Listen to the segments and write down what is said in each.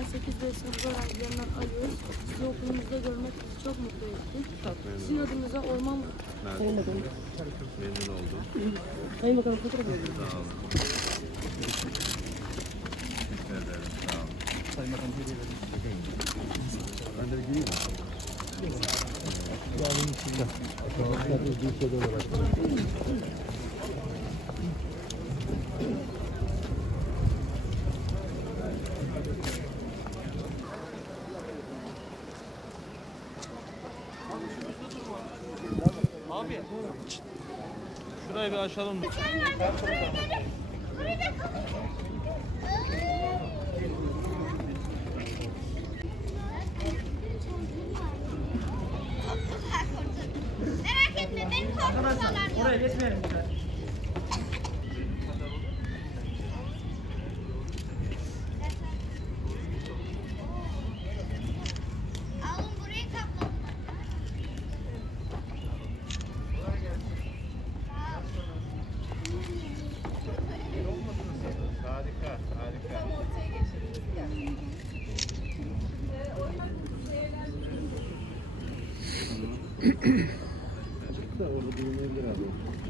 Ben 8 ve sınıf öğrencilerinden alıyoruz. Sizi okulumuzda görmek bizi çok mutlu etti. Sizin adınıza orman Memnun oldum. Memnun oldum. Sayın Bakanım fotoğraf Sağ olun. Teşekkür ederim. Sağ olun. Ben de bir gireyim mi? Abi. Şurayı bir açalım. Merak etme beni korkutmalar yok. Oraya geçmeyelim. Da orada bulunabilir abi.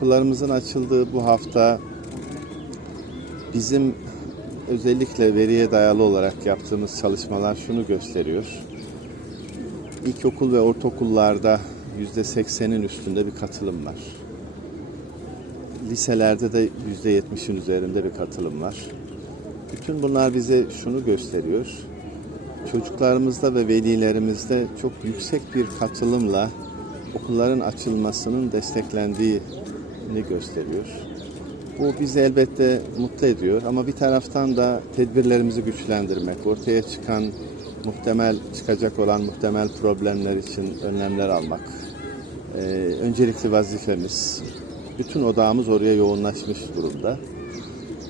Okullarımızın açıldığı bu hafta bizim özellikle veriye dayalı olarak yaptığımız çalışmalar şunu gösteriyor. İlkokul ve ortaokullarda yüzde seksenin üstünde bir katılım var. Liselerde de yüzde yetmişin üzerinde bir katılım var. Bütün bunlar bize şunu gösteriyor. Çocuklarımızda ve velilerimizde çok yüksek bir katılımla okulların açılmasının desteklendiğini gösteriyor. Bu bizi elbette mutlu ediyor ama bir taraftan da tedbirlerimizi güçlendirmek, ortaya çıkan muhtemel çıkacak olan muhtemel problemler için önlemler almak e, öncelikli vazifemiz. Bütün odağımız oraya yoğunlaşmış durumda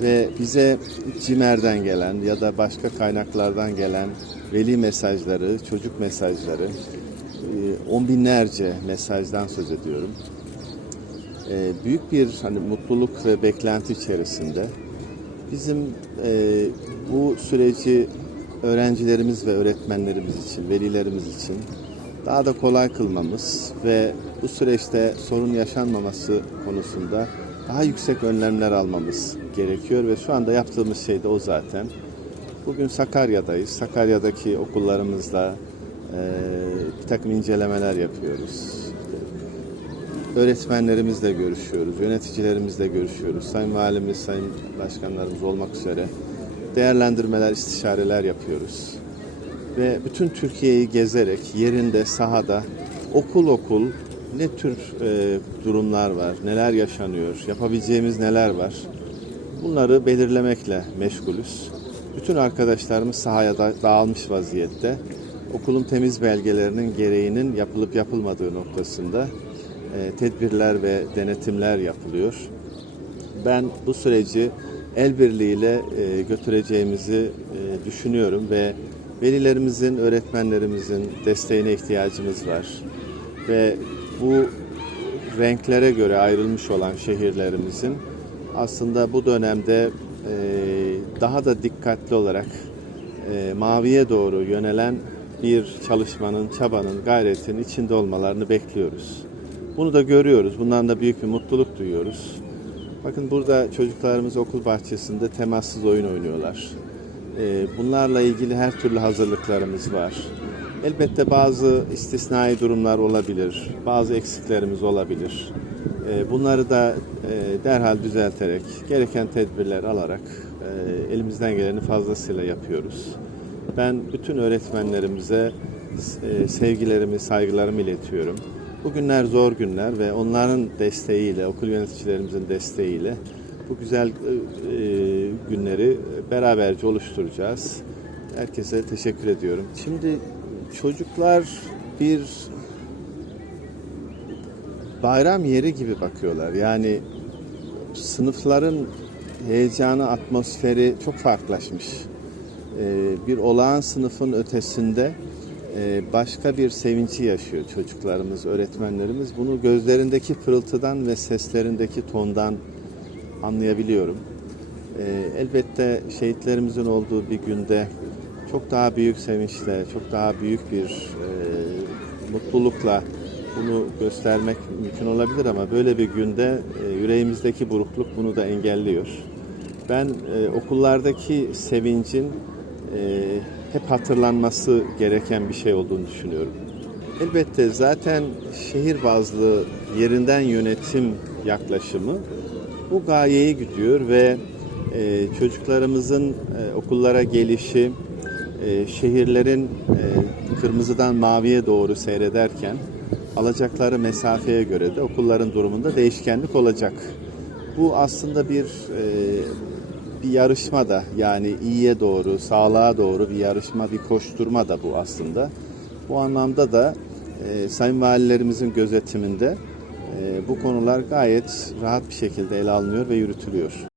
ve bize CİMER'den gelen ya da başka kaynaklardan gelen veli mesajları, çocuk mesajları, e, on binlerce mesajdan söz ediyorum. E, büyük bir hani mutluluk ve beklenti içerisinde bizim e, bu süreci öğrencilerimiz ve öğretmenlerimiz için, velilerimiz için daha da kolay kılmamız ve bu süreçte sorun yaşanmaması konusunda daha yüksek önlemler almamız gerekiyor ve şu anda yaptığımız şey de o zaten. Bugün Sakarya'dayız. Sakarya'daki okullarımızla e, bir takım incelemeler yapıyoruz. Öğretmenlerimizle görüşüyoruz, yöneticilerimizle görüşüyoruz. Sayın Valimiz, Sayın Başkanlarımız olmak üzere değerlendirmeler, istişareler yapıyoruz. Ve bütün Türkiye'yi gezerek yerinde, sahada, okul okul ne tür e, durumlar var, neler yaşanıyor, yapabileceğimiz neler var bunları belirlemekle meşgulüz. Bütün arkadaşlarımız sahaya da- dağılmış vaziyette. Okulun temiz belgelerinin gereğinin yapılıp yapılmadığı noktasında tedbirler ve denetimler yapılıyor. Ben bu süreci el birliğiyle e, götüreceğimizi e, düşünüyorum ve velilerimizin, öğretmenlerimizin desteğine ihtiyacımız var. Ve bu renklere göre ayrılmış olan şehirlerimizin aslında bu dönemde e, daha da dikkatli olarak e, maviye doğru yönelen bir çalışmanın, çabanın, gayretin içinde olmalarını bekliyoruz. Bunu da görüyoruz. Bundan da büyük bir mutluluk duyuyoruz. Bakın burada çocuklarımız okul bahçesinde temassız oyun oynuyorlar. Ee, Bunlarla ilgili her türlü hazırlıklarımız var. Elbette bazı istisnai durumlar olabilir, bazı eksiklerimiz olabilir. Ee, Bunları da e, derhal düzelterek, gereken tedbirler alarak e, elimizden geleni fazlasıyla yapıyoruz. Ben bütün öğretmenlerimize e, sevgilerimi, saygılarımı iletiyorum. Bu günler zor günler ve onların desteğiyle, okul yöneticilerimizin desteğiyle bu güzel e, e, günleri beraberce oluşturacağız. Herkese teşekkür ediyorum. Şimdi çocuklar bir bayram yeri gibi bakıyorlar. Yani sınıfların heyecanı, atmosferi çok farklılaşmış. Ee, bir olağan sınıfın ötesinde e, başka bir sevinci yaşıyor çocuklarımız, öğretmenlerimiz. Bunu gözlerindeki pırıltıdan ve seslerindeki tondan anlayabiliyorum. Ee, elbette şehitlerimizin olduğu bir günde çok daha büyük sevinçle, çok daha büyük bir e, mutlulukla bunu göstermek mümkün olabilir ama böyle bir günde e, yüreğimizdeki burukluk bunu da engelliyor. Ben e, okullardaki sevincin e, hep hatırlanması gereken bir şey olduğunu düşünüyorum. Elbette zaten şehir bazlı yerinden yönetim yaklaşımı bu gayeyi güdüyor ve e, çocuklarımızın e, okullara gelişi, e, şehirlerin kırmızıdan maviye doğru seyrederken alacakları mesafeye göre de okulların durumunda değişkenlik olacak. Bu aslında bir bir yarışma da yani iyiye doğru, sağlığa doğru bir yarışma, bir koşturma da bu aslında. Bu anlamda da e, sayın valilerimizin gözetiminde e, bu konular gayet rahat bir şekilde ele alınıyor ve yürütülüyor.